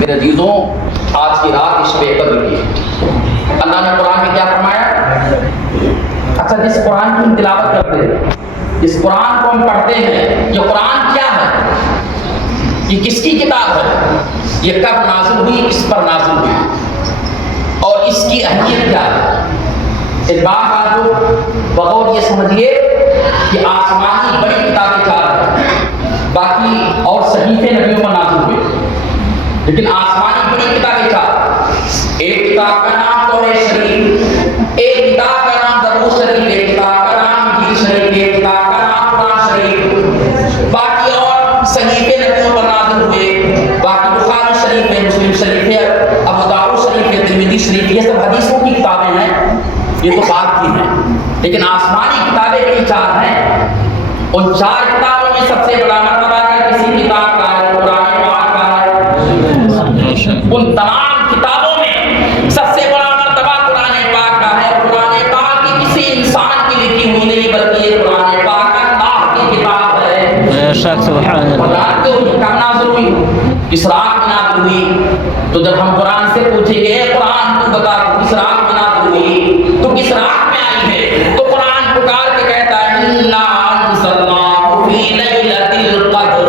میرے عزیزوں، آج کی رات شب قدر کی اللہ نے قرآن میں کیا فرمایا؟ اچھا، جس قرآن کی ہم تلاوت کرتے ہیں، جس قرآن کو ہم پڑھتے ہیں، یہ قرآن کیا ہے؟ یہ کس کی کتاب ہے؟ یہ کب نازل ہوئی، کس پر نازل ہوئی، اور اس کی اہمیت کیا ہے؟ ایک بات آپ کو بغور یہ سمجھیے کہ آسمانی بڑی کتابیں چار ہیں، باقی اور صحیفے نبیوں پر نازل ہوئے، لیکن آسمانی بڑی کتابیں چار۔ ایک کتاب کا نام تورات شریف، ایک کتاب کا نام زبور شریف، ایک کتاب کا نام انجیل شریف، ایک کتاب کا نام قرآن شریف۔ باقی اور صحیفے نبیوں پر نازل ہوئے، باقی بخاری شریف ہے، مسلم شریف ہے، ابو داؤد شریف ہے، ترمذی شریف، یہ سب حدیثوں کی کتابیں ہیں، یہ تو بات کی ہیں، لیکن آسمانی کتابیں بھی چار ہیں۔ ان چار کتابوں میں سب سے بڑا مرتبہ ہے کسی کتاب کا ہے قرآن پاک کا ہے۔ ان تمام کتابوں میں سب سے بڑا مرتبہ قرآن پاک کا ہے۔ قرآن پاک کی کسی انسان کی لکھی ہوئی نہیں، بلکہ یہ قرآن پاک اللہ کی کتاب ہے۔ بے شک، سبحان اللہ۔ رات کو کب نازل ہوئی؟ کس رات میں نازل ہوئی؟ تو جب ہم قرآن سے پوچھیں گے قرآن تو بتا کس رات میں نازل ہوئی، تو کس رات میں آئی ہے، تو قرآن پکار کے کہتا ہے انا انزلناہ فی لیلۃ القدر،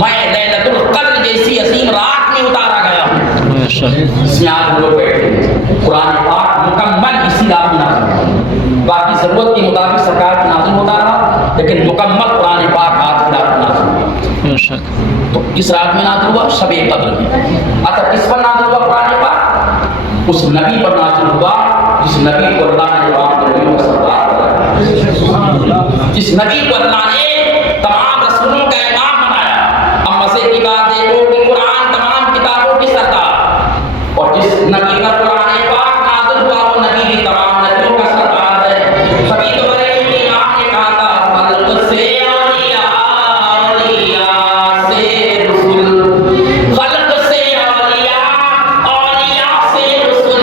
میں لیلۃ القدر جیسی عظیم رات میں اتارا گیا ہوں۔ بے شک، اس میں آپ لوگ بیٹھے ہیں، قرآن پاک مکمل اسی رات میں نازل ہوا، باقی ضرورت کے مطابق سرکار کی نازل ہوتا رہا، لیکن مکمل قرآن پاک آج کی رات میں نازل ہوا۔ بے شک۔ تو کس رات میں نازل ہوا؟ شب قدر میں۔ اچھا، کس پر نازل ہوا قرآن پاک؟ اس نبی پر نازل ہوا جس نبی کو اللہ نے تمام نبیوں کا سردار بنایا، جس نبی کو اللہ نے تمام رسولوں کا امام بنایا۔ اب مزے کی بات دیکھو کہ قرآن تمام کتابوں کی سردار، اور جس نبی پر قرآن پاک نازل ہوا وہ نبی بھی تمام نبیوں کا سردار ہے۔ کبھی تو بریلوی کے امام نے کہا تھا خلق سے اولیاء، اولیاء سے رسول، خلق سے اولیاء، اولیاء سے رسول،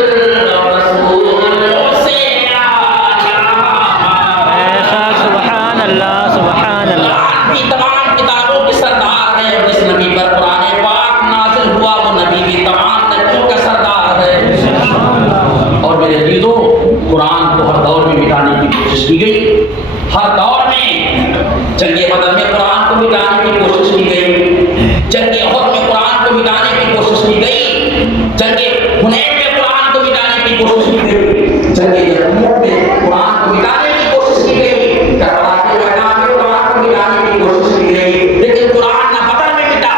رسولوں سے اعلیٰ۔ بے شک، سبحان اللہ، سبحان اللہ۔ قرآن کی تمام کتابوں کے سردار ہے، اور جس نبی پر قرآن پاک نازل ہوا وہ نبی بھی تمام نبیوں کا سردار ہے۔ اور میرے عزیزوں، قرآن کو ہر دور میں مٹانے کی کوشش کی گئی، ہر دور میں جنگ بدر میں قرآن کو مٹانے کی کوشش کی گئی، جنگ احد میں قرآن کو مٹانے کی کوشش کی گئی، جنگ حنین میں قرآن کو مٹانے کی کوشش کی گئی، جنگ یرموک میں قرآن کو مٹانے کی کوشش کی گئی، کربلا کے میدان میں قرآن کو مٹانے کی کوشش کی گئی، لیکن قرآن نہ بدر میں مٹا،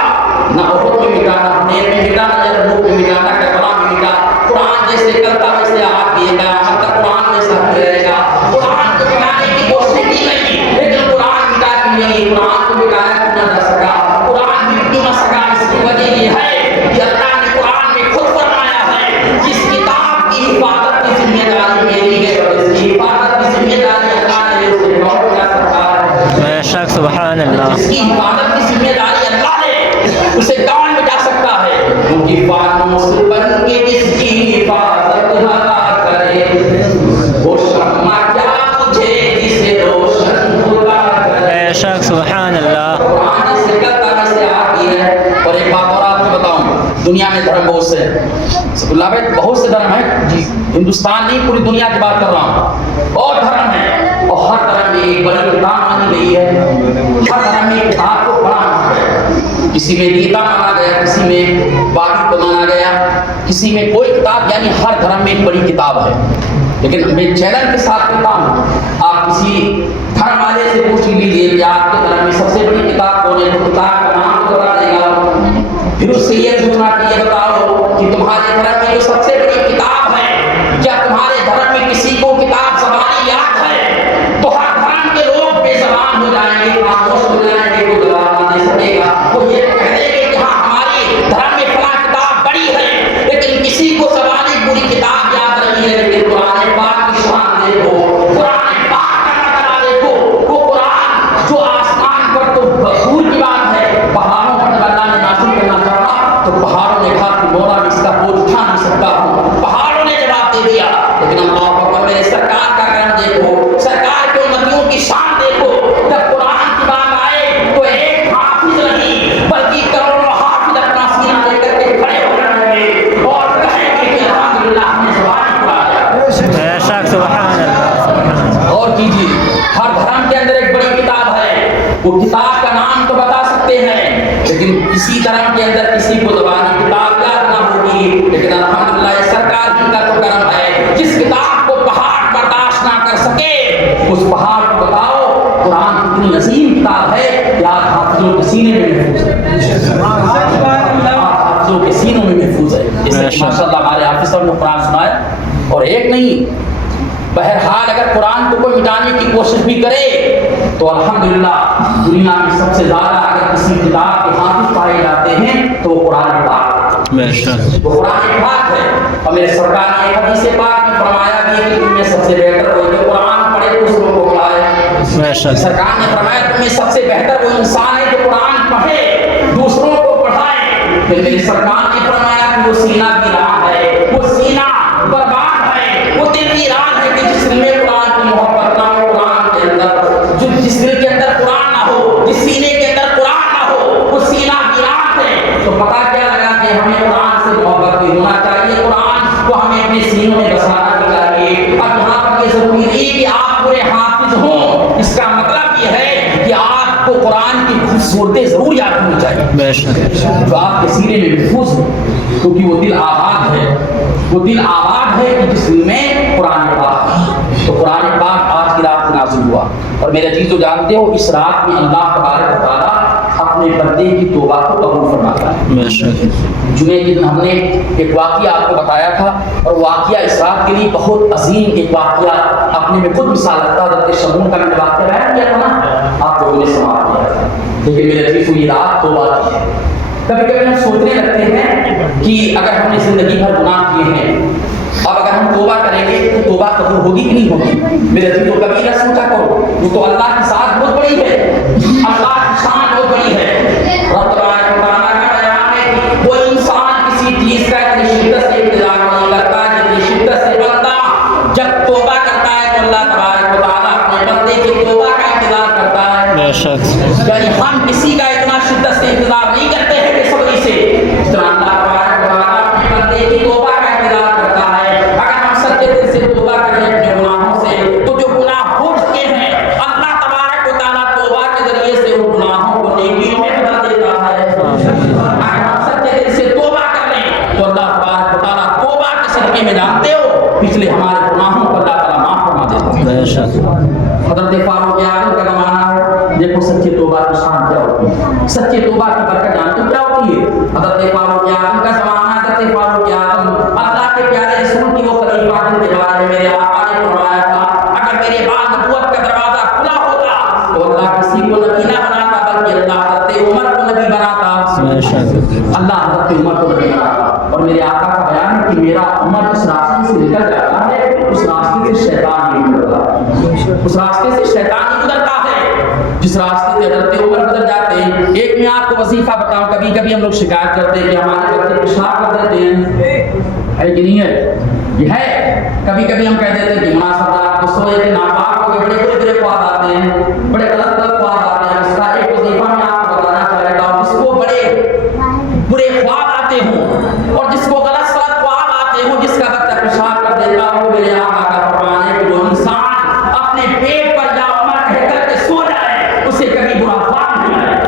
نہ احد میں مٹا، نہ حنین میں مٹا، نہ یرموک میں مٹا، نہ کربلا میں مٹا۔ قرآن جیسے کرتا ویسے آپ کیے گا، اب تک قرآن ویسا رہے گا۔ قرآن کو مٹانے کی کوشش کی گئی، لیکن قرآن مٹا کے نہیں، قرآن کو مٹایا نہ جا سکا، قرآن مٹ نہ سکا۔ اس کی وجہ یہ ہے کہ اللہ نے قرآن میں خود فرمایا ہے جس کتاب کی حفاظت کی ذمہ داری میری ہے، اور اس کی حفاظت کی ذمہ داری اللہ نے اسے کون کیا سکتا ہے؟ بے شک، سبحان اللہ۔ جس کی حفاظت کی ذمہ داری اللہ نے، اسے کون مٹا سکتا ہے؟ کیونکہ فانوس بن کے جس کی حفاظت ہوا کرے، وہ شمع کیا مجھے جسے روشن خدا کرے۔ بے شک، سبحان اللہ۔ قرآن جیسے کرتا ویسے آپ کی ہے۔ اور ایک بات اور آپ کو بتاؤں، دنیا میں دھرم بہت سے ہیں، اللہ بھائی بہت سے دھرم ہیں جی، ہندوستان نہیں پوری دنیا کی بات کر رہا ہوں، اور دھرم ہے، اور ہر دھرم میں ایک بڑی کتاب مانی گئی ہے، ہر دھرم میں ایک کتاب کو پڑھا مانا گیا، کسی میں گیتا مانا گیا، کسی میں باغی کو مانا گیا، کسی میں کوئی کتاب، یعنی ہر دھرم میں ایک بڑی کتاب ہے۔ لیکن میں چیلنج کے ساتھ کہتا ہوں، آپ کسی دھرم والے سے پوچھ لیجیے کہ آپ کے دھرم میں سب سے بڑی کتاب کون ہے، تو کتاب کا نام تو بتا دے گا۔ پھر اس سے یہ پوچھنا کہ یہ بتاؤ کہ تمہارے دھرم میں جو سب سے بڑی کتاب ہے، کیا تمہارے دھرم میں کسی کو کتاب زبانی یاد ہے؟ تو ہر دھرم کے لوگ بے زبان ہو جائیں گے، خاموش ہو جائیں گے، کوئی جواب نہ دے سکے گا۔ وہ یہ کہہ دیں گے کہ ہاں ہماری دھرم میں فلاں کتاب بڑی ہے، لیکن کسی کو زبانی پوری کتاب یاد نہیں ہے۔ لیکن قرآن پاک کی شان دیکھو، قرآن پاک کا نظارہ دیکھو، وہ قرآن جو آسمان پر تو بخور کی بات ہے، پہاڑوں پر جب اللہ نے نازل کرنا چاہا تو پہاڑوں نے کہا کہ مولا میں اس کا بوجھ اٹھا نہیں سکتا ہوں، پہاڑوں نے جواب دے دیا۔ لیکن اللہ اکبر، میرے سرکار کا کرم دیکھو، سرکار کے امتیوں کی شان دیکھو، جب قرآن کی بات آئے تو ایک حافظ نہیں بلکہ کروڑوں حافظ اپنا سینہ لے کر کے नमाजों के सीनों में महफूज है। इसलिए माशाअल्लाह हमारे हाफिज़ साहब ने कुरान सुनाया, और एक नहीं, बहरहाल अगर कुरान को कोई मिटाने की कोशिश भी करे तो अल्हम्दुलिल्लाह दुनिया में सबसे ज़्यादा अगर किसी किताब के हाफिज़ पाए जाते हैं तो वो कुरान पाक है, वो कुरान पाक है। और मेरे सरकार ने एक हदीस पाक में फरमाया भी है कि तुम में सबसे बेहतर वो जो कुरान पढ़े दूसरों को पढ़ाए। सरकार ने फरमाया तुम में सबसे बेहतर वो इंसान है जो कुरान पढ़े दूसरों को पढ़ाए। फिर मेरे सरकार ने फरमाया कि वो सीना वीरान है, वो सीना बर्बाद है, वो दिल वीरान है कि जिस दिल में कुरान की मोहब्बत ना हो, कुरान के अंदर जिस दिल के अंदर कुरान ना हो, जिस सीने के अंदर कुरान ना हो, वो सीना वीरान है। तो पता क्या लगा कि हमें कुरान से मोहब्बत भी होना चाहिए, कुरान को हमें अपने सीनों में बसाना भी चाहिए। अब यहाँ पर ये जरूरी नहीं कि आप पूरे हाफिज हों, इसका मतलब ये है कि आपको कुरान की खूबसूरतें जरूर याद होनी चाहिए जो आपके सीने में महफूज हो, क्योंकि वो दिल आबाद है, वो दिल आबाद है कि जिस दिल में कुरान पाक है। तो कुरान पाक आज की रात नाज़िल हुआ, और मेरे अजीज़ जानते हो इस रात में अल्लाह तबारक व तआला अपने बंदे की तौबा को कबूल फरमाता है। जुमे के दिन हमने एक वाक़या आपको बताया था, और वाक़या इस रात के लिए बहुत अजीम एक वाक़या अपने में खुद मिसाल रखता है। हज़रत शमून का मैंने वाक़या बयान किया था ना, आप लोगों ने समाप्त किया था। लेकिन मेरे अजीज़ ये रात तौबा की है। कभी कभी हम सोचने लगते हैं कि अगर हमने ज़िंदगी भर गुनाह किए हैं, अब अगर हम तौबा करेंगे तो तौबा कबूल होगी कि नहीं होगी। मेरे अजीज़ तो कभी ना सोचा करो, वो तो अल्लाह की साथ बहुत बड़ी है, अल्लाह की शान बहुत बड़ी है। रब तबारक व तआला का बयान है कि वो इंसान किसी चीज़ का इतनी शिद्दत से इंतजार नहीं करता जितनी शिद्दत से बंदा जब तौबा करता है तो अल्लाह तबारक व तआला अपने बंदे की तौबा का इंतजार करता है। यानी हम किसी का इतना शिद्दत से इंतजार नहीं करते हैं कि सब्री से, जितना अल्लाह तबारक व तआला अपने बंदे की तौबा का इंतजार करता है। अगर हम सच्चे दिल से तौबा करें अपने गुनाहों से, तो जो गुनाह हो चुके हैं अल्लाह तबारक व तआला तौबा के जरिए से उन गुनाहों को नेकियों में बदल देता है। अगर हम सच्चे दिल से तौबा कर लें तो अल्लाह तबारक व तआला तौबा के सदक़े में जानते हो पिछले हमारे गुनाहों को अल्लाह तआला माफ फरमा देता है। हज़रत फारूक आज़म का ज़माना है, देखो सच्ची तौबा की शान क्या होती है, सच्ची तौबा की बरकत जानते हो क्या होती है। हज़रत फारूक आज़म का ज़माना, हज़रत फारूक आज़म अल्लाह के प्यारे रसूल की वो खलीफा जिनके बारे में मेरे आका ने फरमाया था, अगर मेरे बाद नबूवत का दरवाजा खुला होता तो अल्लाह किसी को नबी ना बनाता, बल्कि अल्लाह हज़रत उमर को नबी बनाता, अल्लाह हज़रत उमर को नबी बनाता। और मेरे आका का बयान है कि मेरा उमर जिस रास्ते से निकल जाता है उस रास्ते से शैतान नहीं गुजरता, उस रास्ते से शैतान नहीं गुजरता है जिस रास्ते से हज़रत उमर गुजर जाते हैं। एक मैं आपको वजीफा बताऊं, कभी कभी हम लोग शिकायत करते हैं कि हमारे बच्चे पेशाब कर देते हैं, है कि नहीं है, ये है। कभी कभी हम कह देते हैं कि माशाअल्लाह आप सोए थे नापाक हो गए, बड़े बुरे ख्वाब आते हैं, बड़े गलत ख्वाब आते हैं। उसका एक वजीफा मैं आपको बताना चाहता हूँ, जिसको बड़े बुरे ख्वाब आते हों और जिसको गलत ख्वाब आते हों, जिसका बच्चा पेशाब कर देता हो, मेरे आका का फरमान है कि वो इंसान अपने पेट पर या उमर कहकर के सो जाए, उसे कभी बुरा ख्वाब नहीं आएगा।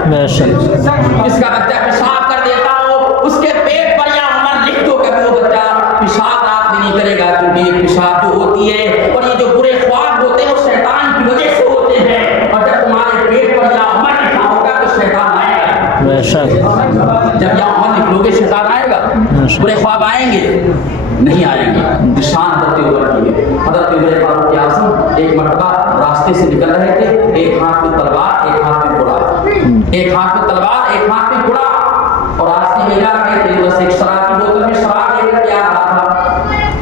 जिसका बच्चा पेशाब कर देता हो उसके पेट पर या उमर लिख दो, कभी वो बच्चा पेशाब रात में नहीं करेगा, क्योंकि ये पेशाब जो होती है और ये जो बुरे ख्वाब होते हैं वो शैतान की वजह से होते हैं। और जब तुम्हारे पेट पर या उमर लिखा होगा तो शैतान आएगा। जब या उमर लिख लोगे शैतान आएगा, बुरे ख्वाब आएंगे नहीं आएंगे। निशान हज़रत उमर की है। हज़रत उमर फारूक आज़म एक मरतबा रास्ते से निकल रहे थे, एक हाथ में तलवार एक हाथ में घोड़ा, एक हाथ में तलवार एक हाथ में घोड़ा, और रास्ते में जा रहे थे, बस एक शराब की बोतल में शराब लेकर के आ रहा था।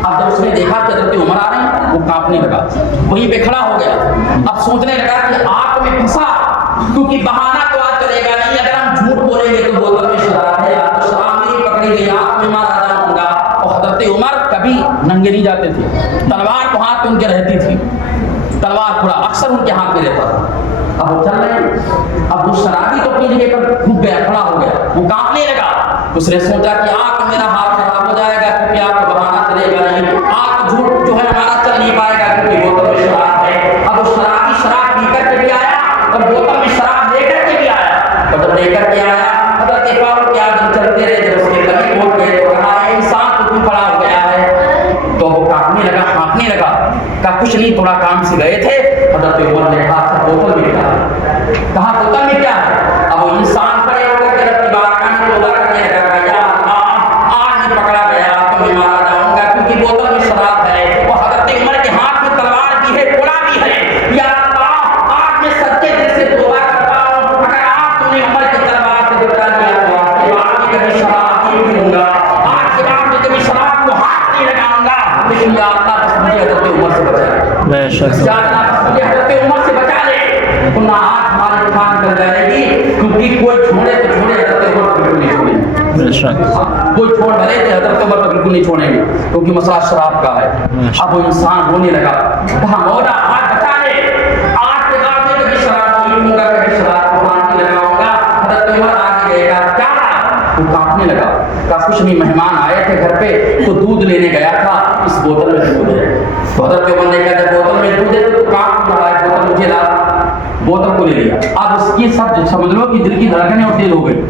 अब जब उसने देखा कि हज़रत उमर आ रहे हैं वो कांपने लगा, वहीं पे खड़ा हो गया। अब सोचने लगा कि आग में फंसा, क्योंकि बहाना तो आज चलेगा नहीं, अगर हम झूठ बोलेंगे तो बोतल में शराब है, तो शराब मेरी पकड़ी गई, आग में मारा जाऊंगा। और हज़रत उमर कभी नंगे नहीं जाते थे, तलवार तो हाथ में उनके रहती थी, तलवार थोड़ा अक्सर उनके हाथ में रहता था। अब वो चल रहे, अब वो शराबी तो अपनी जगह पर रुक गया, खड़ा हो गया, वो कांपने लगा। उसने सोचा कि आग मेरा हाथ खराब हो जाएगा, क्योंकि आपको बहाना चलेगा नहीं, आग झूठ जो है हमारा चल नहीं पाएगा, क्योंकि बोतल में शराब है। अब वो शराबी शराब पी करके भी आया और बोतल में शराब लेकर के भी आया, और जब लेकर के आया हज़रत फारूक आज़म चलते रहे, जब उसके करीब पहुंच गए तो कहा इंसान तो क्यों खड़ा हो गया है, तो वो कांपने लगा, हाँफने लगा, कहा कुछ नहीं, थोड़ा काम से गए थे। हज़रत उमर ने कहा था बोतल में क्या है, कहा बोतल में क्या है। अब वो इंसान खड़े होकर के रब की बारगाह में तौबा करने लगा, या अल्लाह بے شک یا اللہ مجھے حضرت عمر سے بچا لے، ورنہ آج ہماری دکان کر جائے گی، کیونکہ کوئی چھوڑے تو چھوڑے حضرت عمر کو بالکل نہیں چھوڑیں گے، بے شک کوئی چھوڑ بھلے تھے حضرت عمر کو بالکل نہیں چھوڑیں گے، کیونکہ مسئلہ شراب کا ہے۔ اب وہ انسان رونے لگا، کہا مولا آج بچا لے، آج کے بعد میں کبھی شراب نہیں پیوں گا، کبھی شراب کو ہاتھ نہیں لگاؤں گا۔ حضرت عمر آگے گئے گا، کیا وہ کانپنے لگا، کہا کچھ نہیں، مہمان آئے تھے گھر پہ تو دودھ لینے گیا تھا، اس بوتل میں دودھ ہے۔ تو حضرت عمر نے کہا جب بوتل میں دودھ ہے تو کانپ رہا ہے، بوتل مجھے لا، بوتل کو لے لیا۔ اب اس کی سب سمجھ لو کہ دل کی دھڑکنیں اور تیز ہو گئی۔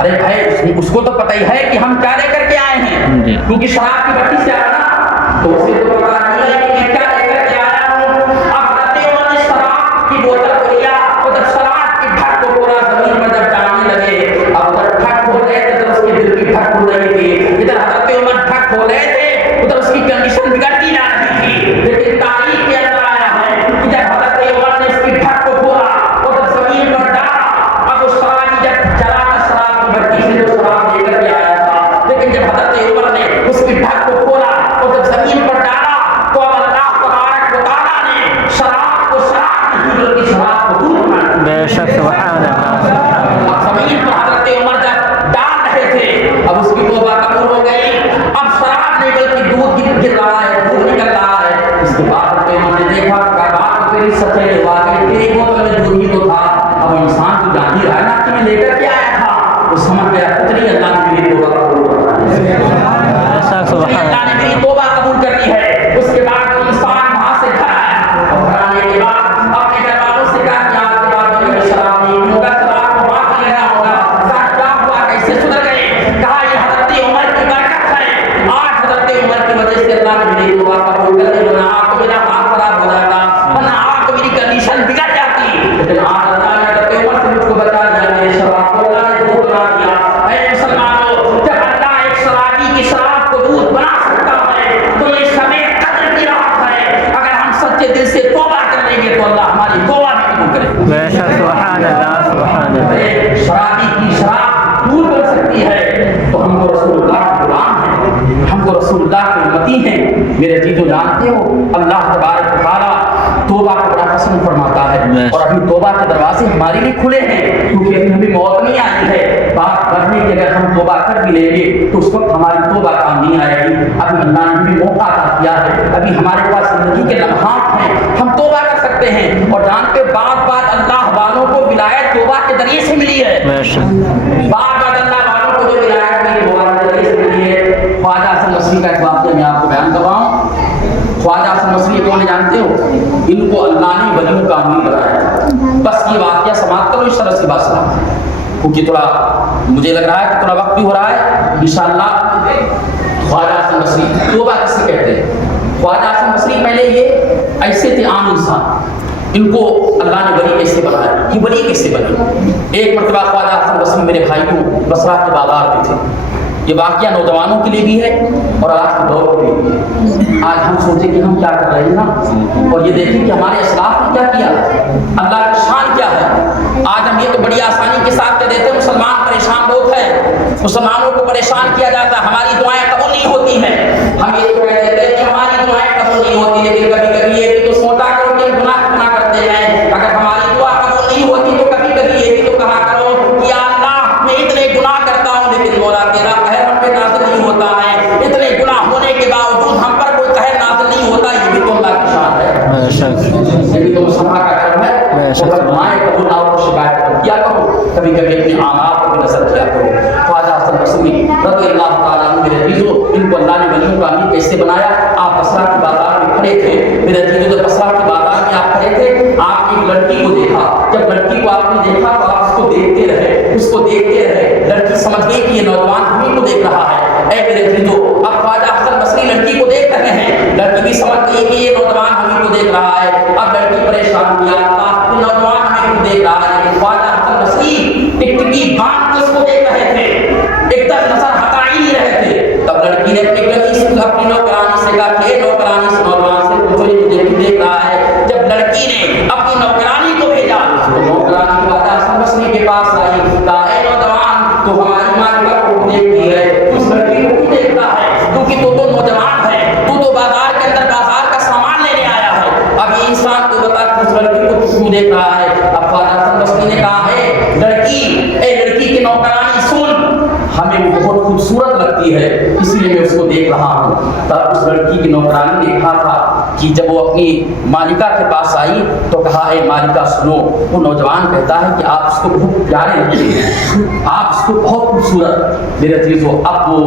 ارے بھائی اس کو تو پتہ ہی ہے کہ ہم کیا لے کر کے آئے ہیں، کیونکہ شراب کی بٹی سے آیا نا، تو اسے تو پتہ نہیں ہے کہ میں کیا لے کر کے آیا ہوں۔ اب حضرت عمر نے شراب کی بوتل کو لیا، اور جب شراب کی ڈھک کو پورا زمین پر جب ڈالنے لگے، اب ادھر ڈھک کھول رہے تھے تو اس کے دل کی ڈھک کھل رہی تھی، ادھر حضرت عمر ڈھک کھول رہے تھے ادھر اس کی کنڈیشن بگڑتی جا رہی تھی۔ لیکن تاریخ کے اندر آیا ہے کہ جب حضرت عمر نے اس کی ڈھک کو کھولا اور جب زمین پر ڈالا، اب اس شرابی جب چلا کر شراب کی بھٹی سے جو شراب لے کر کے آیا تھا، لیکن جب حضرت عمر نے اس کی ڈھک کو کھولا اور جب زمین پر ڈالا تو اب اللہ تبارک و تعالیٰ نے شراب کو شراب نہیں بلکہ شراب کو دودھ بنا دیا۔ بے شک سبحان اللہ۔ اب زمین پر حضرت عمر جب ڈال رہے تھے، اب اس کی توبہ قبول ہو گئی، اب شراب نہیں بلکہ دودھ گر رہا ہے، دودھ نکل رہا ہے۔ اس کے بعد حضرت عمر نے دیکھا کہ بات تیری سچ ہے، واقعی تیری بوتل میں دودھ ہی تو تھا۔ اب انسان تو جان ہی رہا ہے نا کہ میں لے کر کے آیا تھا، وہ سمجھ گیا اتنی اللہ نے میری توبہ قبول کر لی ہے، اللہ نے میری توبہ قبول کر لی ہے۔ اس کے بعد وہ انسان وہاں سے گھر آیا اور گھر آنے کے بعد اپنے گھر والوں سے کہا کہ آج کے بعد میں شراب نہیں پیوں گا، شراب کو معاف لینا ہوگا۔ کیا ہوا، کیسے سدھر گئے؟ کہا یہ حضرت عمر کی برکت ہے، آج حضرت عمر کی وجہ سے اللہ نے میری توبہ قبول کر لی، ورنہ آپ کو میرا حال خراب ہو جاتا، ورنہ آپ کو میری کنڈیشن بگڑ جاتی، لیکن آج اللہ نے حضرت عمر سے مجھ کو بچا دیا، میرے شراب کو اللہ نے دودھ بنا دیا۔ اے مسلمانوں، جب اللہ ایک شرابی کی شراب کو دودھ بنا سکتا ہے تو یہ شمع قدر کی راحت ہے۔ اگر ہم سچے دل سے توبہ کر لیں گے تو اللہ ہماری توبہ بھی قبول کرے گا۔ بے شک سبحان اللہ سبحان اللہ۔ شرابی کی شراب دور کر سکتی ہے تو ہم کو رسول اللہ کے غلام ہیں، ہم کو رسول اللہ کے امتی ہیں۔ میرے عزیزو جانتے ہو اللہ تبارک و تعالیٰ توبہ کو بڑا پسند فرماتا ہے، اور ابھی توبہ کے دروازے ہمارے لیے کھلے ہیں، کیونکہ ابھی ہمیں موت نہیں آئی ہے۔ بات کرنے کی اگر ہم توبہ کر بھی لیں گے تو اس وقت ہماری توبہ کام نہیں آئے گی۔ ابھی اللہ نے ہمیں موقع عطا کیا ہے، ابھی ہمارے پاس زندگی کے لمحات ہیں، ہم توبہ کر سکتے ہیں۔ اور جانتے بات اللہ والوں کو ولایت توبہ کے ذریعے سے ملی ہے، بے شک بات اللہ والوں کو جو ولایت ملی توبہ کے ذریعے سے ملی ہے۔ خواجہ حسن بصری کا ایک واقعہ میں آپ کو بیان کر رہا ہوں۔ خواجہ حسن بصری کون جانتے ہو؟ ان کو اللہ نے ولیوں کا امیر بنایا۔ بس یہ واقعہ سماعت کرو اس طرح سے بات سنا، کیونکہ تھوڑا مجھے لگ رہا ہے کہ تھوڑا وقت بھی ہو رہا ہے انشاءاللہ۔ خواجہ حسن بصری توبہ کسے کہتے ہیں؟ خواجہ حسن بصری پہلے یہ ایسے تھے عام انسان، ان کو اللہ نے ولی کیسے بنایا، یہ ولی کیسے بنے؟ ایک مرتبہ خواجہ حسن بصری میرے بھائیوں بصرہ کے بازار میں تھے۔ یہ واقعہ نوجوانوں کے لیے بھی ہے اور آج کے دور کے لیے بھی ہے۔ آج ہم سوچیں کہ ہم کیا کر رہے ہیں نا، اور یہ دیکھیں کہ ہمارے اسلاف نے کیا کیا، اللہ کی شان کیا ہے۔ آج ہم یہ تو بڑی آسانی کے ساتھ کہہ دیتے ہیں مسلمان پریشان بہت ہے، مسلمانوں کو پریشان کیا جاتا ہے، ہماری دعائیں قبول نہیں ہوتی ہیں۔ ہم یہ تو کہہ دیتے ہیں کہ ہماری دعائیں قبول نہیں ہوتی، لیکن کبھی کبھی یہ بھی تو سوچا کرو کہ گناہ کتنا کرتے ہیں۔ اگر ہماری دعا قبول نہیں ہوتی تو کبھی کبھی یہ بھی تو کہا کرو کہ یا اللہ میں اتنے گناہ کرتا ہوں لیکن مولا تیرا قہر ہم پہ نازل نہیں ہوتا ہے، اتنے گناہ ہونے کے باوجود ہم پر کوئی قہر نازل نہیں ہوتا، یہ بھی تو اللہ کی شان ہے، یہ بھی تو مسلمان کا کرم ہے۔ اور دعائیں قبول نہ ہو تو شکایت کیا کرو، کبھی کبھی اپنے اعمال کو بھی نظر کیا کرو۔ خواجہ حسن بصری رضی اللہ تعالیٰ عنہ میرے عزیزو، ان کو اللہ نے ولیوں کا امیر کیسے بنایا؟ آپ بصرہ کے بازار میں کھڑے تھے میرے عزیزو، جب بصرہ کے بازار میں آپ کھڑے تھے آپ ایک لڑکی کو دیکھا، جب لڑکی کو آپ نے دیکھا تو آپ اس کو دیکھتے رہے، اس کو دیکھتے رہے۔ لڑکی سمجھ گئی کہ یہ نوجوان ہمیں کو دیکھ رہا ہے۔ اے میرے عزیزو، اب خواجہ حسن بصری لڑکی کو دیکھ رہے ہیں، لڑکی بھی سمجھ گئی کہ یہ نوجوان ہمیں کو دیکھ رہا ہے۔ اب لڑکی پریشان کیا تھا کہ نوجوان ہمیں کو دیکھ رہا ہے، لیکن خواجہ حسن بصری ٹکٹکی باندھ کے اس کو دیکھ رہے تھے، ایک طرف نظر ہٹا ہی نہیں رہے تھے۔ تب لڑکی نے اپنی نوکرانی سے کہا کہ نوکرانی سے نوجوان سے پوچھو یہ مجھے بھی دیکھ رہا ہے۔ جب لڑکی نے اپنی نوکرانی کو بھیجا تو نوکرانی خواجہ حسن بصری کے پاس آئی، کہا اے نوجوان تو ہماری ماں کو دیکھتی ہے، اس لڑکی کو بھی دیکھتا ہے، کیونکہ تو نوجوان ہے، تو بازار کے اندر بازار کا سامان لینے آیا लगती है, इसलिए मैं उसको देख रहा हूँ। तब उस लड़की की नौकरानी ने कहा था कि जब वो अपनी मालिका के पास आई तो कहा, ए मालिका सुनो। वो नौजवान कहता है कि आप उसको बहुत प्यारे लगते हैं, आप उसको बहुत खूबसूरत। मेरे अजीजों, अब वो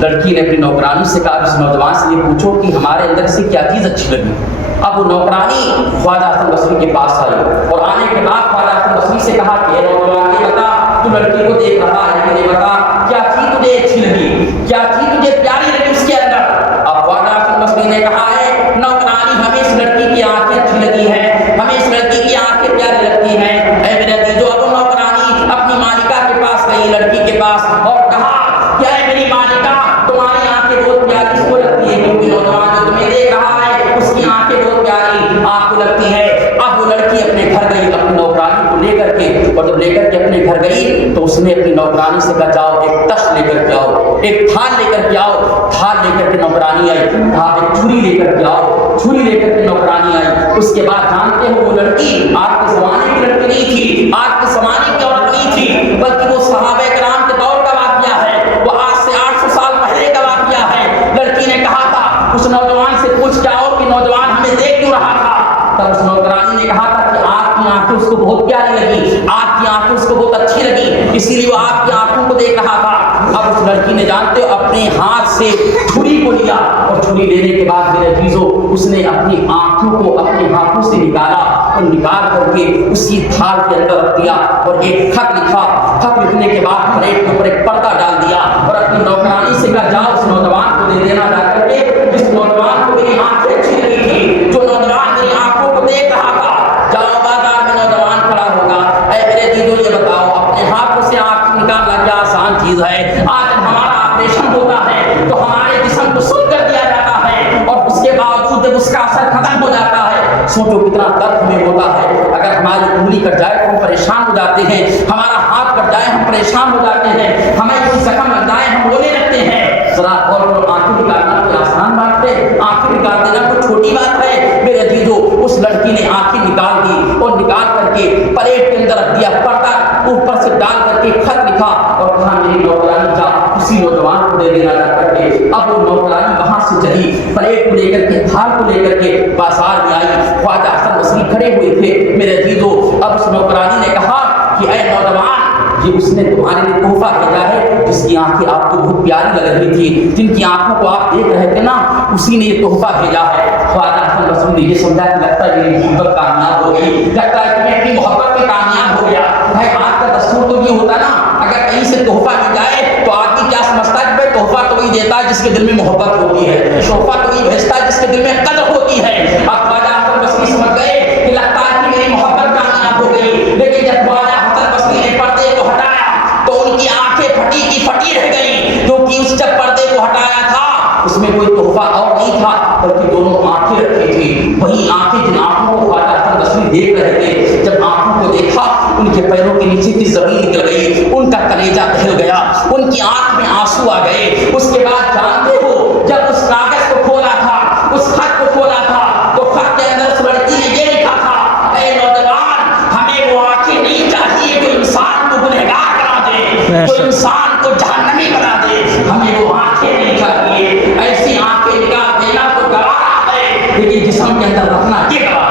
लड़की ने अपनी नौकरानी से कहा, इस नौजवान से ये पूछो कि हमारे अंदर से क्या चीज़ अच्छी लगी। अब वो नौकरानी ख्वाजा हसन बसरी के पास आई और आने के बाद ख्वाजा हसन बसरी से कहा कि नौजवान ये बता, तू लड़की को देख रहा है, लेकिन ये बता क्या चीज़ तुझे अच्छी लगी, क्या चीज़ तुझे प्यारी लगी उसके अंदर। अब ख्वाजा हसन बसरी ने कहा है, नौकरानी हमें इस लड़की की आंखें अच्छी लगी हैं, हमें इस लड़की की आंखें प्यारी लगती हैं। ऐ मेरे अजीजों, अब नौकरानी अपनी मालिका के पास गई, लड़की के पास, और कहा, क्या है मेरी मालिका, तुम्हारी आंखें बहुत प्यारी इसको लगती है, क्योंकि नौजवान जो तुम्हें देख रहा है उसकी आंखें बहुत प्यारी आपको लगती है। अब वो लड़की अपने घर गई अपनी नौकरानी को लेकर के, और जब लेकर के अपने घर गई तो उसने अपनी नौकरानी से कहा, जाओ एक तख्त लेकर के आओ, एक थाल लेकर के आओ। थाल लेकर के नौकरानी आई, कहा एक छुरी लेकर के आओ, छुरी लेकर के नौकरानी आई। उसके बाद जानते हो वो लड़की आज के ज़माने की लड़की नहीं थी, आज के ज़माने की औरत नहीं थी, बल्कि वो सहाबा किराम के दौर का वाक़या है, वो आज से 800 साल पहले का वाक़या है। लड़की ने कहा था उस नौजवान से पूछ के आओ कि नौजवान हमें देख क्यों रहा था। तब उस नौकरानी ने कहा था कि आपकी आंखें उसको बहुत प्यारी लगी, आपकी आंखें उसको बहुत अच्छी लगी, इसीलिए वो आपकी आंखों को देख रहा था। अब उस लड़की ने जानते हो अपने हाथ से छुरी को लिया, और छुरी लेने के बाद मेरे अजीजों उसने अपनी आंखों को अपने हाथों से निकाला और निकाल करके उसी थाल के अंदर रख दिया और एक खत लिखा। खत लिखने के बाद प्लेट के ऊपर एक पर्दा डाल दिया और अपनी नौकरानी से कहा, जाओ उस नौजवान को दे देना जा करके, जिस नौजवान को मेरी आंखें अच्छी लगी थी, जो नौजवान मेरी आंखों को देख रहा था। जाओ बाजार में नौजवान खड़ा होगा। ऐ मेरे दीदों ये बताओ, अपने हाथों से आंख निकालना क्या आसान चीज है। आज हमारा ऑपरेशन होता है तो हमारे जिस्म को सुन कर दिया जाता है और उसके बावजूद जब उसका असर खत्म हो जाता है, सोचो कितना दर्द हमें होता है। अगर हमारी उंगली कट जाए तो हम परेशान हो जाते हैं, हमारा हाथ कट जाए हम परेशान हो जाते हैं, हमें कोई जख्म लग जाए हम रोने लगते हैं। जरा और आंखें निकालना कोई आसान बात है, आंखें निकाल देना कोई छोटी बात है। मेरे अजीजों, उस लड़की ने आंखें निकाल दी और निकाल करके प्लेट के अंदर रख दिया, पर्दा ऊपर से डाल करके खत लिखा और कहा, मेरी नौकरानी जा उसी नौजवान को दे देना जा करके। अब वो नौकरानी वहां से चली, प्लेट को लेकर के, थाल को लेकर के बाजार में आई। ख्वाजा हसन बसरी खड़े हुए थे। मेरे अजीजों, अब उस नौकरानी ने कहा कि ऐ नौजवान, ये उसने तुम्हारे लिए तोहफा भेजा है, जिसकी आंखें आपको बहुत प्यारी लग रही थी, जिनकी आंखों को आप देख रहे थे ना, उसी ने ये तोहफा भेजा है। ख्वाजा हसन बसरी ने ये समझा कि लगता है मेरी मोहब्बत कामयाब हो गई, लगता है कि मैं अपनी मोहब्बत में कामयाब हो गया। भाई आज का दस्तूर तो ये होता ना, अगर कहीं से तोहफा मिल जाए तो आदमी क्या समझता है कि भाई तोहफा तो वही देता है जिसके दिल में मोहब्बत होती है, तोहफा तो वही भेजता है जिसके दिल में कदर होती है। अब ख्वाजा हसन बसरी समझ गए कि लगता है कि मेरी मोहब्बत कामयाब हो गई। लेकिन जब ख्वाजा हसन बसरी ने पर्दे को हटाया तो उनकी आंखें फटी की फटी रह गई, क्योंकि उस जब पर्दे को हटाया था उसमें कोई तोहफा और नहीं था, बल्कि दोनों आंखें रखी थी। वही आंखें जिन आंखों को ख्वाजा हसन बसरी देख रहे थे, जब आंखों को देखा उनके पैरों के नीचे की जमीन निकल गई, उनका कलेजा हिल गया, उनकी आंख में आंसू आ गए। उसके बाद जानते हो, जब उस कागज को खोला था, उस खत को खोला था, तो खत के अंदर उस लड़की ने ये लिखा था, ऐ नौजवान, हमें वो आंखें नहीं चाहिए जो इंसान को गुनहगार बना दे, जो इंसान को जहन्नमी बना दे। हमें वो आंखें नहीं चाहिए, ऐसी आंखें निकाल देना तो गवारा है, लेकिन जिस्म के अंदर रखना ये गवारा।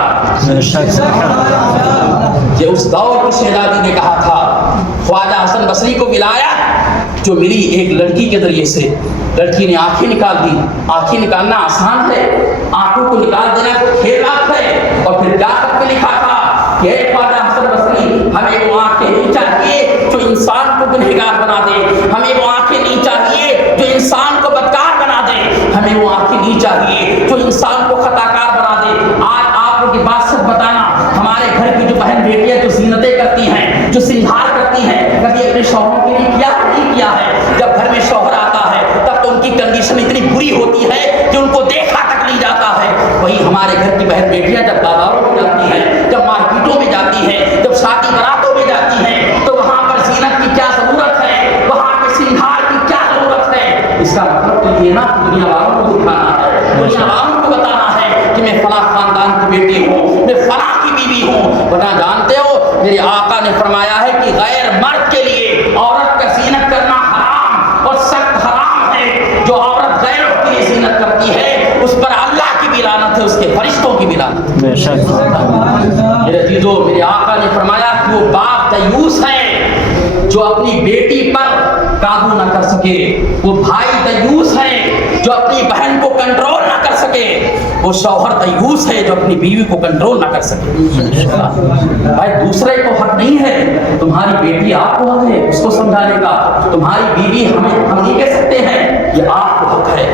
ये उस दौर की शहजादी ने कहा था। ख्वाजा हसन बसरी को मिलाया जो मिली एक लड़की के जरिए से। लड़की ने आंखें निकाल दी। आंखें निकालना आसान है, आंखों को निकाल देना तो खेल बात है। और फिर क्या तक लिखा था कि ख्वाजा हसन बसरी, हमें वो आंखें नहीं चाहिए जो इंसान को गुनहगार बना दे, हमें वो आंखें नहीं चाहिए जो इंसान को बदकार बना दे, हमें वो आंखें नहीं चाहिए जो इंसान को खताकार बना दे। आज आप लोग की बात सच बताना, हमारे घर की जो बहन बेटियां जो ज़ीनतें करती हैं, जो सिंगार करती हैं, कभी अपने शौहरों के लिए किया नहीं किया है। जब घर में शौहर आता है तब तो उनकी कंडीशन इतनी बुरी होती है कि उनको देखा तक नहीं जाता है। वही हमारे घर की बहन बेटियां जब बाजारों में जाती हैं, जब मार्केटों में जाती हैं, जब शादी बारातों में जाती हैं, तो वहाँ पर ज़ीनत की क्या ज़रूरत है, वहाँ पे सिंगार की क्या ज़रूरत है। इसका मतलब तो ये ना दुनिया वालों को दिखाना है, दुनिया वालों को बताना है कि मैं फला खानदान की बेटी हूँ, मैं फला की बीवी हूँ। वरना जानते हो, मेरे आका ने फरमाया है कि गैर मर्द के लिए औरत का ज़ीनत करना हराम और सख्त हराम है। मेरे अजीजों, मेरे आका ने फरमाया कि वो बाप दयूस है जो अपनी बेटी पर काबू न कर सके, वो भाई दयूस है जो अपनी बहन को कंट्रोल न कर सके, वो शौहर दयूस है जो अपनी बीवी को कंट्रोल न कर सके। भाई दूसरे को हक नहीं है, तुम्हारी बेटी आपको हक है उसको समझाने का, तुम्हारी बीवी हम नहीं कह सकते हैं ये आपको हक है।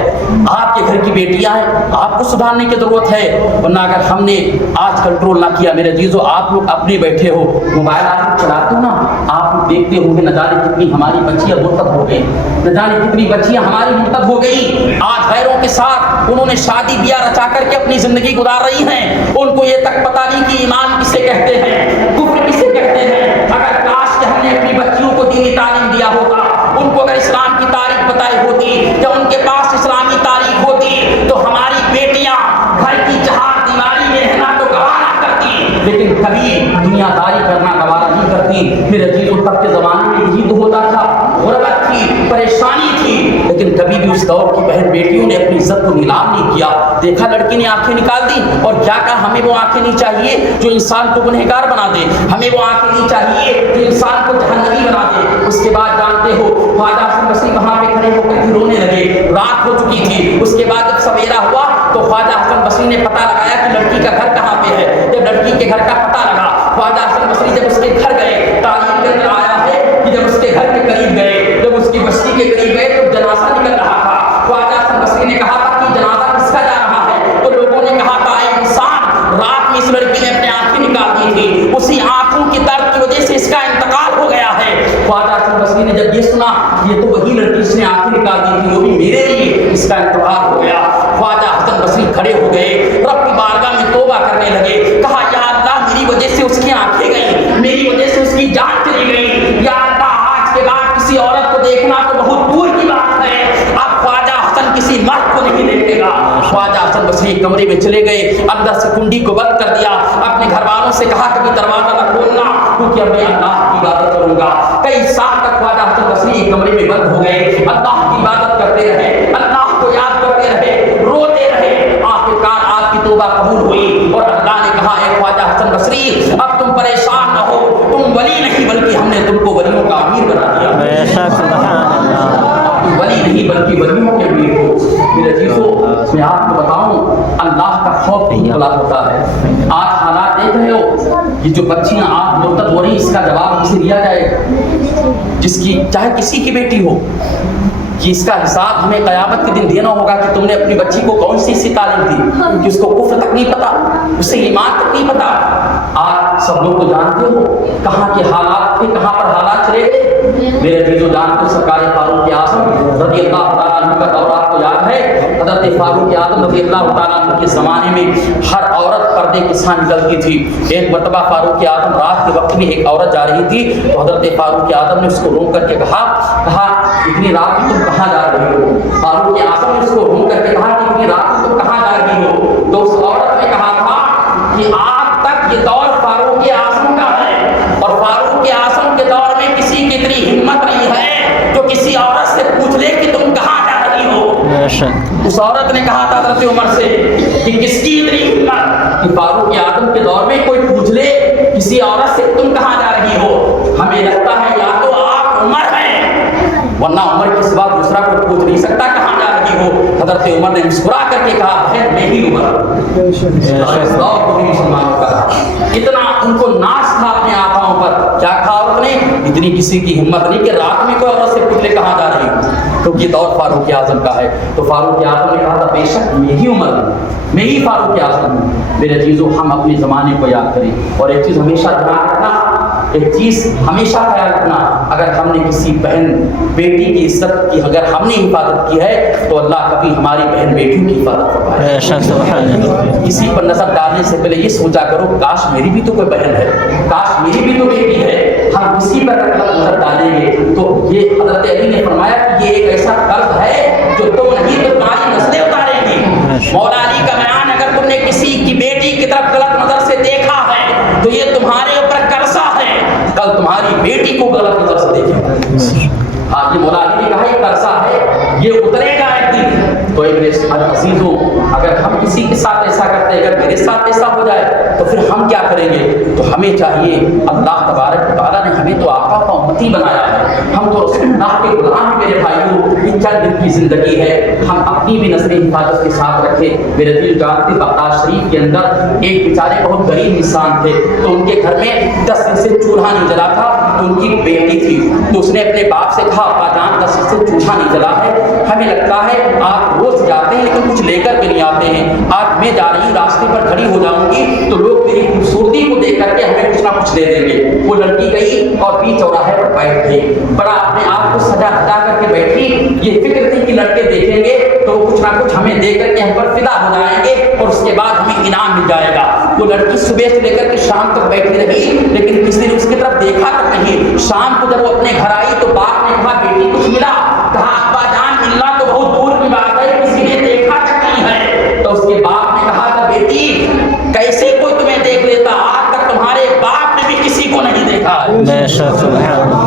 आपके घर की बेटियां हैं, आपको सुधारने की जरूरत है, वरना अगर हमने आज कंट्रोल ना किया, मेरे अजीजों आप लोग अपने बैठे हो, मोबाइल आप लोग चलाते हो ना, आप लोग देखते होंगे न जाने कितनी हमारी बच्चियां मुर्तद हो गई, न जाने कितनी बच्चियां हमारी मुर्तद हो गई। आज गैरों के साथ उन्होंने शादी ब्याह रचा करके अपनी जिंदगी गुजार रही हैं, उनको ये तक पता नहीं कि ईमान किसे कहते हैं, कुफ्र किसे कहते हैं। अगर काश के हमने अपनी बच्चियों को दीनी तालीम दिया होता, उनको अगर इस्लाम की तारीख बताई होती, या उनके पास इस्लामी तारीख होती, तो हमारी बेटियां घर की चार दीवारी में रहना तो गवारा करती, लेकिन कभी दुनियादारी करना गवारा नहीं करती। मेरे अजीजों तब के जमाने में यही तो होता था, गुर्बत थी, परेशानी थी, लेकिन कभी भी उस दौर की बहन बेटियों ने अपनी इज्जत को नीलाम नहीं किया। देखा लड़की ने आंखें निकाल दी और क्या कहा, हमें वो आंखें नहीं चाहिए जो इंसान को गुनहगार बना दे, हमें वो आंखें नहीं चाहिए जो इंसान को जहन्नमी बना दे। उसके बाद जानते हो ख्वाजा हसन बसरी वहां पे खड़े होकर रोने लगे, रात हो चुकी थी। उसके बाद जब सवेरा हुआ तो ख्वाजा हसन बसरी ने पता लगाया कि लड़की का घर कहाँ पे है। जब लड़की के घर का पता लगा, ख्वाजा हसन बसरी जब उसके घर गए, तारीख के अंदर आया है कि जब उसके घर के करीब गए, जब उसकी बस्ती के करीब गए तो जनाजा निकल रहा था। ख्वाजा हसन बसरी ने कहा था कि जनाजा किसका जा रहा है, तो लोगों ने कहा था ऐ इंसान, रात में इस लड़की ने अपनी आंखें निकाल दी थी, उसी आंखों की दर्द की वजह से इसका इंतकाल हो गया है। ख्वाजा हसन बसरी ने जब ये सुना, ये तो वही लड़की जिसने आंखें निकाल दी थी, वो भी मेरे लिए इसका इंतकाल हो गया। ख्वाजा हसन बसरी खड़े हो गए, रब की बारगाह में तौबा करने लगे, कहा या अल्लाह मेरी वजह से उसकी आंखें गई, मेरी वजह से उसकी जान चली गई, या अल्लाह आज के बाद किसी औरत को देखना तो बहुत दूर की बात है, अब ख्वाजा हसन किसी मर्द को नहीं देखेगा। ख्वाजा हसन बसरी कमरे में चले गए, अंदर से कुंडी को बंद कर दिया, अपने घर वालों से कहा कभी दरवाजा न खोलना क्योंकि अब मैं अल्लाह की इबादत करूंगा। कई साल तक ख्वाजा हसन बसरी कमरे में बंद हो गए, अल्लाह की इबादत करते रहे, अल्लाह को याद करते रहे, रोते रहे। आखिरकार आपकी तौबा कबूल हुई और अल्लाह ने कहा है ख्वाजा हसन बसरी अब तुम परेशान न हो, तुम वली नहीं बल्कि हमने तुमको वलियों का अमीर बना दिया। तुम वली नहीं बल्कि वलियों के अमीर हो। मेरे अजीजों, मैं आपको बताऊं अल्लाह का खौफ नहीं बड़ा होता है। आज हालात देख रहे हो, ये जो बच्चियां आज मुर्तद हो रही, इसका जवाब किसे दिया जाए, जिसकी चाहे किसी की बेटी हो, कि इसका हिसाब हमें क़यामत के दिन देना होगा कि तुमने अपनी बच्ची को कौन सी सी तालीम दी कि उसको कुफ्र तक नहीं पता, उसे ईमान तक नहीं पता। आज सब लोग तो जानते हो कहाँ के हालात थे, कहाँ पर हालात चले थे। मेरे अजीजों, जानते सरकार फारूक आज़म रज़ी अल्लाह तआला अन्हु का दौर आपको याद है। हज़रत फारूक आज़म रज़ी अल्लाह तआला अन्हु के ज़माने में हर औरत पर्दे के साथ निकलती थी। एक मरतबा फारूक आज़म रात के वक्त में एक औरत जा रही थी, तो हज़रत फारूक आज़म ने उसको रोक करके कहा इतनी रात में तुम कहाँ जा रही हो। फारूक आज़म ने उसको रोक करके कहा कि इतनी रात में तुम कहाँ जा रही हो। तो उस औरत ने कहा था कि आज तक ये दौर फारूक आज़म का है और फारूक आज़म के दौर में किसी की इतनी हिम्मत नहीं है जो किसी औरत से पूछ ले कि तुम कहाँ जा रही हो। उस औरत ने कहा था हज़रत उमर से कि किसकी इतनी हिम्मत कि फारूक आज़म के दौर में कोई पूछ ले किसी औरत से तुम कहाँ जा रही हो। हमें लगता है या तो आप उमर हैं, वरना उमर के सिवा दूसरा कोई पूछ नहीं सकता कहाँ जा रही हो। हज़रत उमर ने मुस्कुरा करके कहा है मैं ही उमर। इतना उनको नाज था अपने आकाओं पर, क्या कहा उन्होंने, इतनी किसी की हिम्मत नहीं कि रात में कोई औरत से पूछ ले कहाँ जा रही हो, क्योंकि दौर फारूक आज़म का है। तो फारूक आज़म ने कहा था बेशक मैं ही उमर हूँ, मैं ही फारूक आज़म हूँ। मेरे चीज़ों, हम अपने ज़माने को याद करें और एक चीज़ हमेशा ध्यान रखना, एक चीज़ हमेशा ख्याल रखना, अगर हमने किसी बहन बेटी की इज्जत की अगर हमने हिफाजत की है तो अल्लाह कभी हमारी बहन बेटियों की हिफाजत करवाए। किसी पर नजर डालने से पहले ये सोचा करो काश मेरी भी तो कोई बहन है, काश मेरी भी तो बेटी है। हम किसी पर नजर डालेंगे तो ये हज़रत अली ने फरमाया कि ये एक ऐसा कर्ज है जो तुम नहीं तो तुम्हारी नस्लें उतारेंगी। मौला अली का बयान, अगर तुमने किसी की बेटी की तरफ गलत नजर से देखा है तो ये तुम्हारे ऊपर कर्जा है, कल तुम्हारी बेटी को गलत नजर से देखेगा। हाँ, ये मौला अली ने कहा ये कर्जा है, ये उतरेगा एक दिन। तो मेरे अजीजों, अगर हम किसी के साथ ऐसा करते हैं, अगर मेरे साथ ऐसा हो जाए तो फिर हम क्या करेंगे? तो हमें चाहिए, अल्लाह तबारक व तआला ने हमें तो आका का उम्मती बनाया है, हम तो रसूलुल्लाह के गुलाम हैं मेरे भाइयों। ये चंद दिन की जिंदगी है, हम अपनी भी नजर हिफाजत के साथ रखें। मेरे दिल जानते बगदाद शरीफ के अंदर एक बेचारे बहुत गरीब इंसान थे, तो उनके घर में 10 दिन से चूल्हा नहीं जला था, तो उनकी बेटी थी, तो उसने अपने बाप से कहा, अब्बा जान 10 दिन से चूल्हा नहीं जला है, हमें लगता है आप रोज जाते हैं लेकिन कुछ लेकर के नहीं आते हैं, आज मैं जा रही हूँ, रास्ते पर खड़ी हो जाऊंगी तो लोग मेरी खूबसूरती को देख करके हमें कुछ ना कुछ दे देंगे। वो लड़की गई और बीच चौराहे पर बैठ गई, बड़ा अपने आप को सजा हटा करके बैठी, ये फिक्र थी कि लड़के देखेंगे तो कुछ ना कुछ हमें दे करके हम पर फिदा हो जाएंगे और उसके बाद हमें इनाम मिल जाएगा। वो लड़की सुबह से लेकर के शाम तक बैठी रही, लेकिन किसी ने उसकी तरफ देखा तक नहीं। शाम को जब वो अपने घर आई तो बाप ने कहा, बेटी कुछ मिला? कहा, अब्बा जान मिलना तो बहुत दूर की बात है, किसी ने देखा तक नहीं है। तो उसके बाप ने कहा था, बेटी कैसे कोई तुम्हें देख लेता, आज तक तुम्हारे बाप ने भी किसी को नहीं देखा है। बेशक सुभान अल्लाह।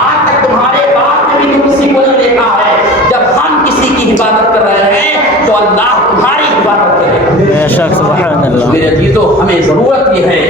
आज तक तुम्हारे बाप ने भी किसी को नहीं देखा है। जब हम किसी की हिफाजत कर रहे हैं तो अल्लाह तुम्हारी हिफाजत करेगा। बेशक सुभान अल्लाह। मेरे अजीजों, हमें जरूरत ये है,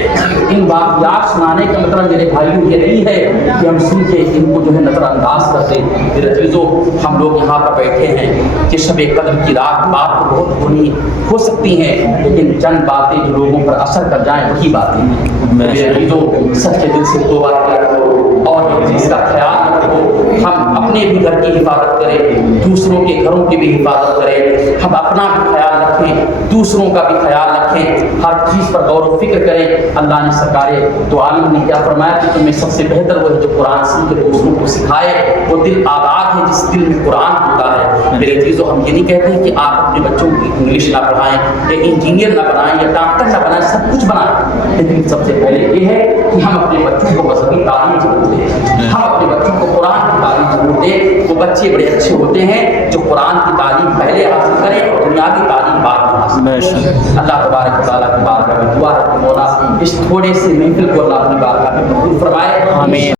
इन वाक़यात सुनाने का मतलब मेरे भाइयों ये नहीं है कि हम सुन के इनको जो है नजरअंदाज करते। मेरे अजीजों, हम लोग यहाँ पर बैठे हैं कि शब कद्र की रात, बात तो बहुत होनी हो सकती हैं, लेकिन चंद बातें जो लोगों पर असर कर जाएं वही बातें हैं। मेरे अजीजों, सच्चे दिल से तौबा किया करो और एक चीज़ का ख्याल रखो, हम अपने भी घर की हिफाजत करें, दूसरों के घरों की भी हिफाजत करें, हम अपना भी ख्याल रखें, दूसरों का भी ख्याल रखें, हर चीज़ पर गौर व फिक्र करें। अल्लाह ने सरकारे तो आलम ने क्या फरमाया कि तुम्हें सबसे बेहतर वो है जो कुरान सीख के दूसरों को सिखाए, वो दिल आबाद है जिस दिल में कुरान होता है। मेरे चीज़ों, हम ये नहीं कहते हैं कि आप अपने बच्चों को इंग्लिश ना पढ़ाएं या इंजीनियर ना बनाएं या डॉक्टर ना बनाएं, सब कुछ बनाएं, लेकिन सबसे पहले ये है कि हम अपने बच्चों को मजहबी तालीम जरूर दें, हम अपने बच्चों को कुरान की तालीम जरूर दें। वो बच्चे बड़े अच्छे होते हैं जो कुरान की तालीम पहले हासिल करें और दुनियावी तालीम बाद में हासिल करें। अल्लाह तबारक व तआला की बारगाह में दुआ है कि मौला इस थोड़े से महफिल को अल्लाह अपनी बारगाह में कबूल फरमाए। आमीन।